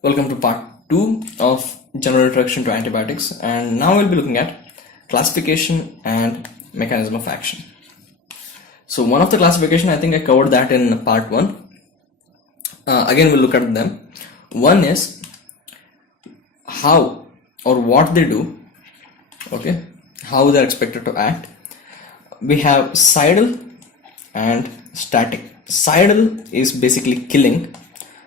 Welcome to part 2 of General Introduction to Antibiotics, and now we'll be looking at classification and mechanism of action. So one of the classification, I think I covered that in part 1. Again, we'll look at them. One is how or what they do, okay, how they're expected to act. We have cidal and static. Cidal is basically killing.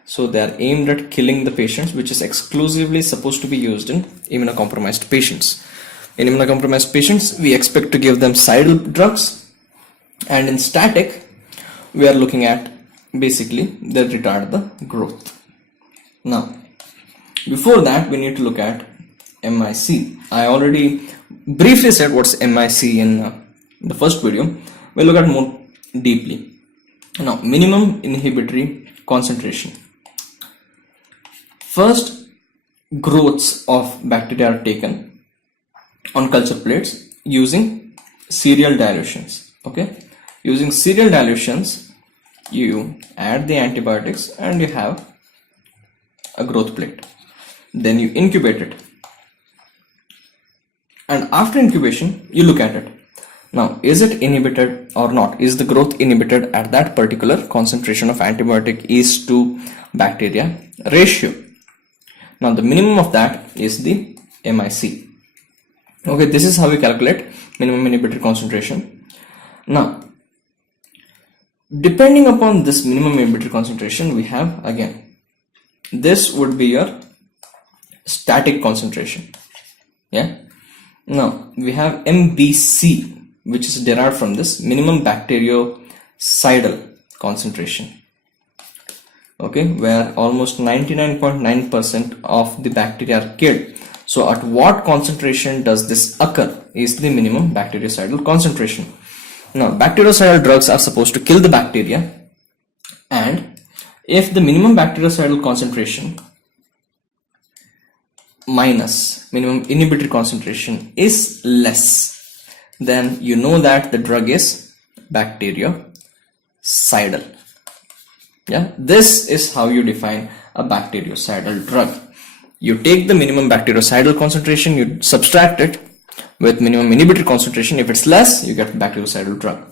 So they are aimed at killing the patients, which is exclusively supposed to be used in immunocompromised patients. In immunocompromised patients, we expect to give them cidal drugs, and in static, we are looking at basically they retard the growth. Now, before that, we need to look at MIC. I already briefly said what's MIC in the first video. We'll look at more deeply. Now, minimum inhibitory concentration. First, growths of bacteria are taken on culture plates using serial dilutions. Okay, using serial dilutions, you add the antibiotics and you have a growth plate. Then you incubate it, and after incubation, you look at it. Now, is it inhibited or not? Is the growth inhibited at that particular concentration of antibiotic is to bacteria ratio? Now, the minimum of that is the MIC. Okay, this is how we calculate minimum inhibitory concentration. Now, depending upon this minimum inhibitory concentration, we have again, this would be your static concentration. Yeah. Now, we have MBC, which is derived from this minimum bactericidal concentration. Okay, where almost 99.9% of the bacteria are killed. So at what concentration does this occur is the minimum bactericidal concentration. Now, bactericidal drugs are supposed to kill the bacteria, and if the minimum bactericidal concentration minus minimum inhibitory concentration is less, then you know that the drug is bactericidal. Yeah, this is how you define a bactericidal drug. You take the minimum bactericidal concentration, you subtract it with minimum inhibitory concentration. If it's less, you get bactericidal drug.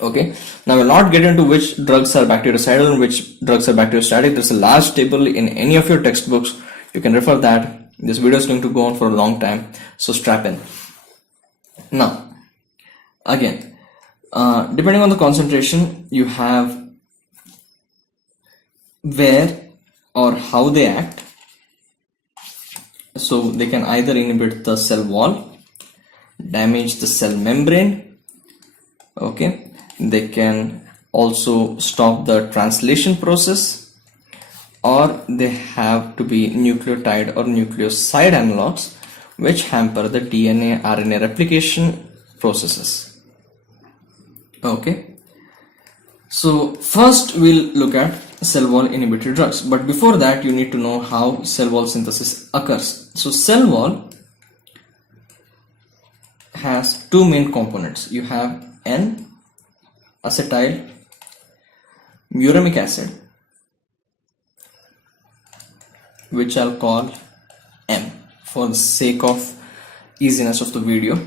Okay, now we'll not get into which drugs are bactericidal and which drugs are bacteriostatic. There's a large table in any of your textbooks. You can refer that. This video is going to go on for a long time, so strap in. Now, again, depending on the concentration, you have where or how they act. So they can either inhibit the cell wall, damage the cell membrane. Okay, they can also stop the translation process, or they have to be nucleotide or nucleoside analogues which hamper the DNA RNA replication processes. Okay, so first we'll look at cell wall inhibitory drugs, but before that you need to know how cell wall synthesis occurs. So cell wall has two main components. You have N-acetyl muramic acid, which I'll call M for the sake of easiness of the video,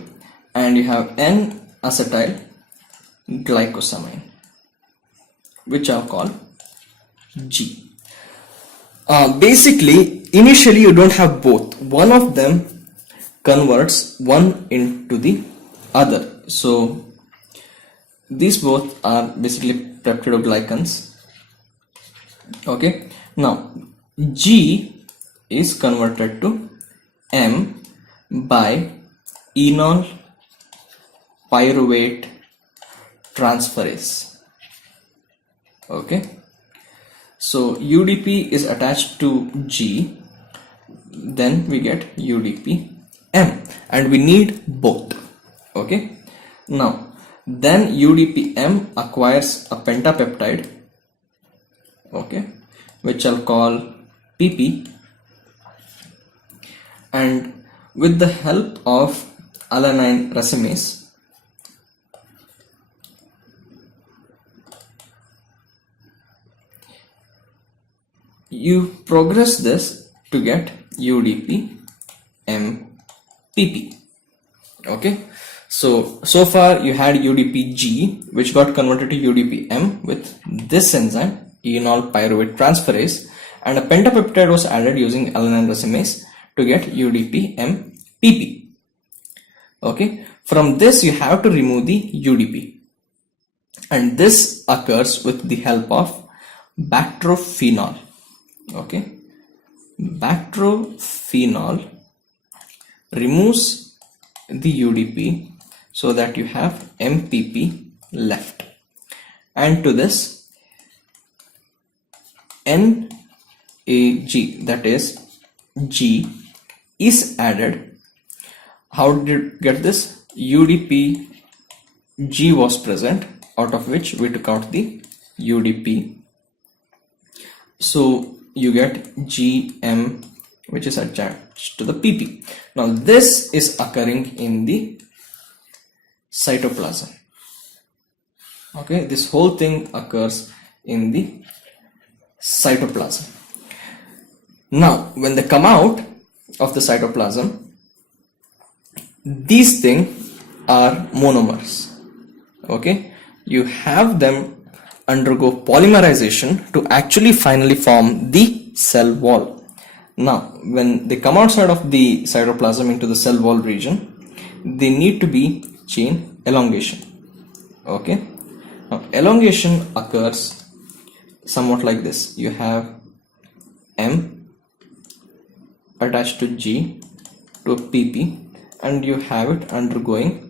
and you have N-acetyl glycosamine, which I'll call G. Basically, initially you don't have both. One of them converts one into the other. So these both are basically peptidoglycans. Okay. Now G is converted to M by enol pyruvate transferase. Okay. So UDP is attached to G, then we get UDP M, and we need both. Okay. Now, then UDP M acquires a pentapeptide, okay, which I'll call PP, and with the help of alanine racemase, you progress this to get UDP MPP. Okay, so far you had UDPG, which got converted to UDPM with this enzyme, enol pyruvate transferase, and a pentapeptide was added using alanine racemase to get UDPMPP. Okay, from this you have to remove the UDP, and this occurs with the help of bactrophenol. Okay, bactrophenol removes the UDP so that you have MPP left, and to this NAG, that is G, is added. How did it get this? UDP G was present, out of which we took out the UDP, so you get GM, which is attached to the PP. Now this is occurring in the cytoplasm. Okay, this whole thing occurs in the cytoplasm. Now when they come out of the cytoplasm, these things are monomers. Okay, you have them undergo polymerization to actually finally form the cell wall. Now when they come outside of the cytoplasm into the cell wall region, they need to be chain elongation. Okay, now elongation occurs somewhat like this. You have M attached to G to PP, and you have it undergoing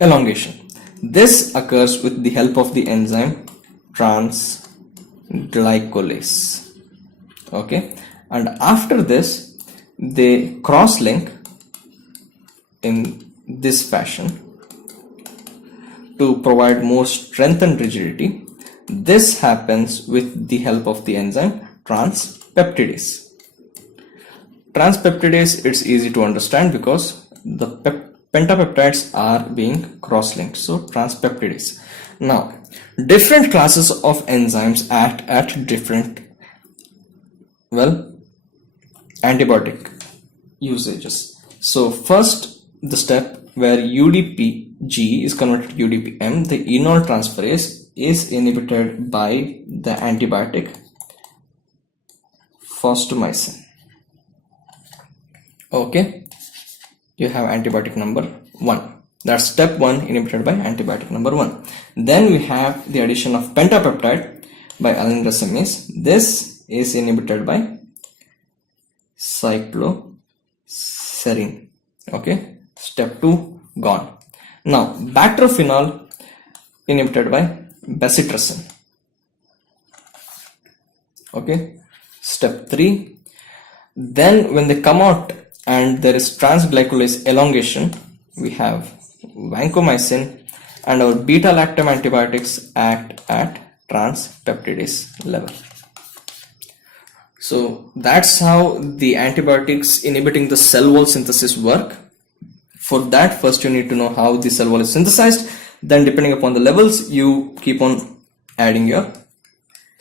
elongation. This occurs with the help of the enzyme transglycolase. Okay, and after this they cross-link in this fashion to provide more strength and rigidity. This happens with the help of the enzyme transpeptidase. Transpeptidase, it's easy to understand because the pentapeptides are being cross-linked, so transpeptidase. Now different classes of enzymes act at different antibiotic usages. So first, the step where UDPG is converted to UDPM, the enol transferase is inhibited by the antibiotic fostomycin. Okay, you have antibiotic number 1. That's step 1, inhibited by antibiotic number 1. Then we have the addition of pentapeptide by alanine racemase. This is inhibited by cycloserine. Okay, step 2 gone. Now bactrophenol inhibited by bacitracin. Okay, step 3. Then when they come out and there is transglycolase elongation, we have vancomycin, and our beta-lactam antibiotics act at transpeptidase level. So that's how the antibiotics inhibiting the cell wall synthesis work. For that, first you need to know how the cell wall is synthesized. Then depending upon the levels, you keep on adding your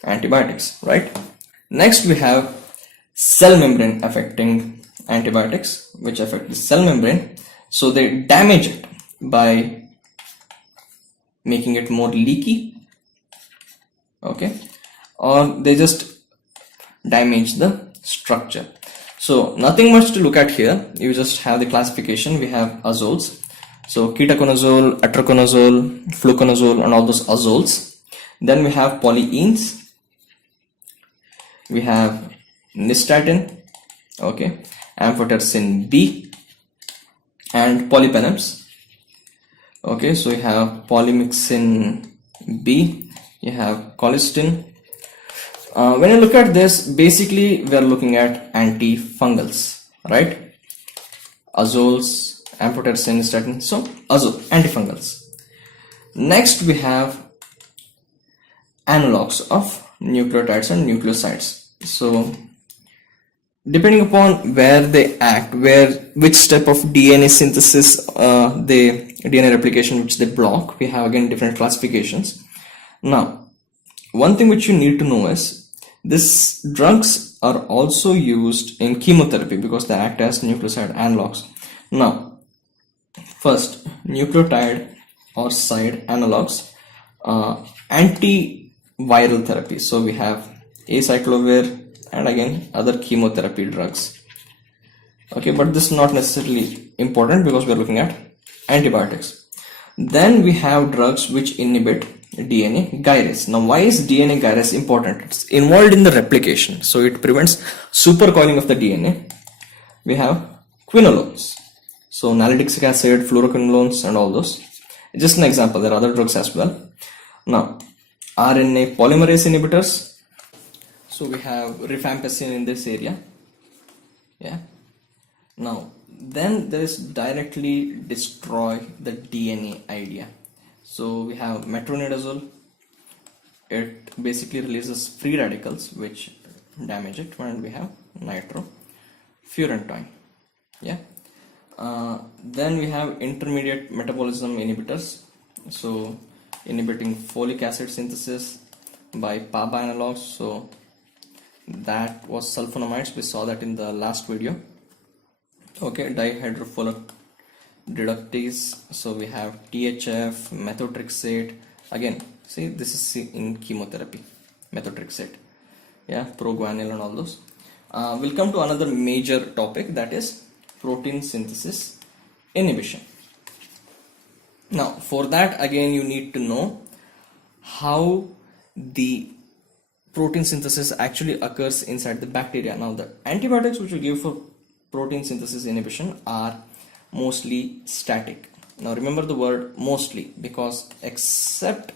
antibiotics, right? Next we have cell membrane affecting antibiotics, which affect the cell membrane. So they damage it by making it more leaky, okay, or they just damage the structure. So nothing much to look at here. You just have the classification. We have azoles, so ketoconazole, atraconazole, fluconazole, and all those azoles. Then we have polyenes, we have nystatin, okay, amphotericin B, and polyphenams. Okay, so you have polymyxin B, you have colistin. When you look at this, basically we are looking at antifungals, right? Azoles, amphotericin, nystatin, so azole, antifungals. Next we have analogues of nucleotides and nucleosides. So depending upon where they act, which step of DNA synthesis, DNA replication which they block, we have again different classifications. Now one thing which you need to know is these drugs are also used in chemotherapy because they act as nucleoside analogues. Now, first, nucleotide or side analogues, antiviral therapy. So we have acyclovir and again other chemotherapy drugs. Okay, but this is not necessarily important because we are looking at antibiotics. Then we have drugs which inhibit DNA gyrase. Now, why is DNA gyrase important? It's involved in the replication, so it prevents supercoiling of the DNA. We have quinolones, so nalidixic acid, fluoroquinolones, and all those. Just an example. There are other drugs as well. Now, RNA polymerase inhibitors. So we have rifampicin in this area. Yeah. Now, then there is directly destroy the DNA idea. So we have metronidazole. It basically releases free radicals which damage it, and we have nitrofurantoin. Yeah. Then we have intermediate metabolism inhibitors. So inhibiting folic acid synthesis by PABA analogues. So that was sulfonamides. We saw that in the last video. Okay, dihydrofolate reductase. So we have THF, methotrexate. Again, see, this is in chemotherapy, methotrexate. Yeah, proguanil and all those. We'll come to another major topic, that is protein synthesis inhibition. Now, for that, again, you need to know how the protein synthesis actually occurs inside the bacteria. Now, the antibiotics which we give for protein synthesis inhibition are mostly static. Now, remember the word mostly, because except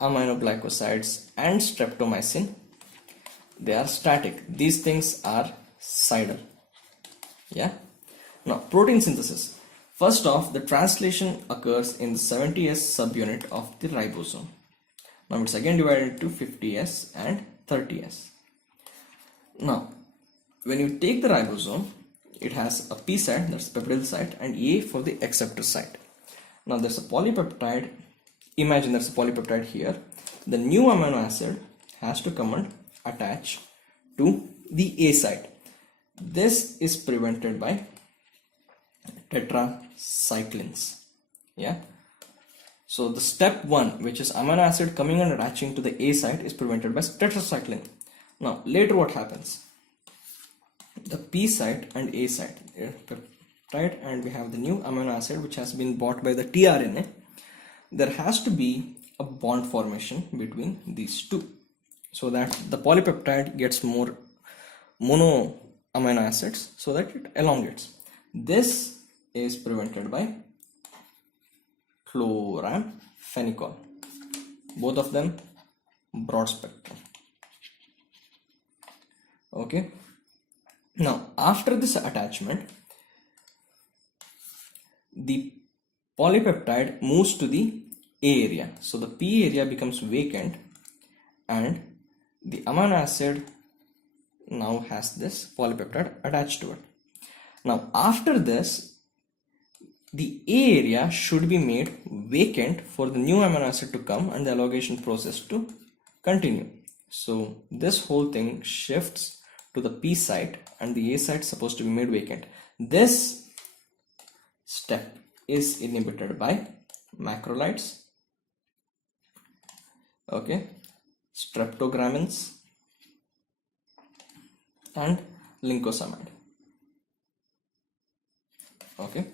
aminoglycosides and streptomycin, they are static. These things are cidal. Yeah. Now, protein synthesis. First off, the translation occurs in the 70S subunit of the ribosome. Now, it's again divided into 50S and 30S. Now, when you take the ribosome, it has a P site, that's the peptidyl site, and A for the acceptor site. Now, there's a polypeptide. Imagine there's a polypeptide here. The new amino acid has to come and attach to the A site. This is prevented by tetracyclines. Yeah. So the step 1, which is amino acid coming and attaching to the A site, is prevented by tetracycline. Now, later what happens? The P site and A site, right? And we have the new amino acid which has been bought by the tRNA. There has to be a bond formation between these two, so that the polypeptide gets more mono amino acids, so that it elongates. This is prevented by chloramphenicol. Both of them broad spectrum. Okay. Now, after this attachment, the polypeptide moves to the A area. So the P area becomes vacant and the amino acid now has this polypeptide attached to it. Now, after this, the A area should be made vacant for the new amino acid to come and the elongation process to continue. So this whole thing shifts to the P site and the A site is supposed to be made vacant. This step is inhibited by macrolides, okay, streptogramins and lincosamide. Okay,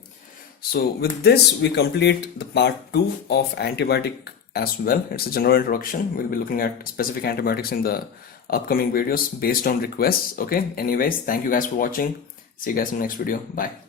so with this we complete the part 2 of antibiotic as well. It's a general introduction. We'll be looking at specific antibiotics in the upcoming videos based on requests. Okay, anyways, thank you guys for watching. See you guys in the next video. Bye.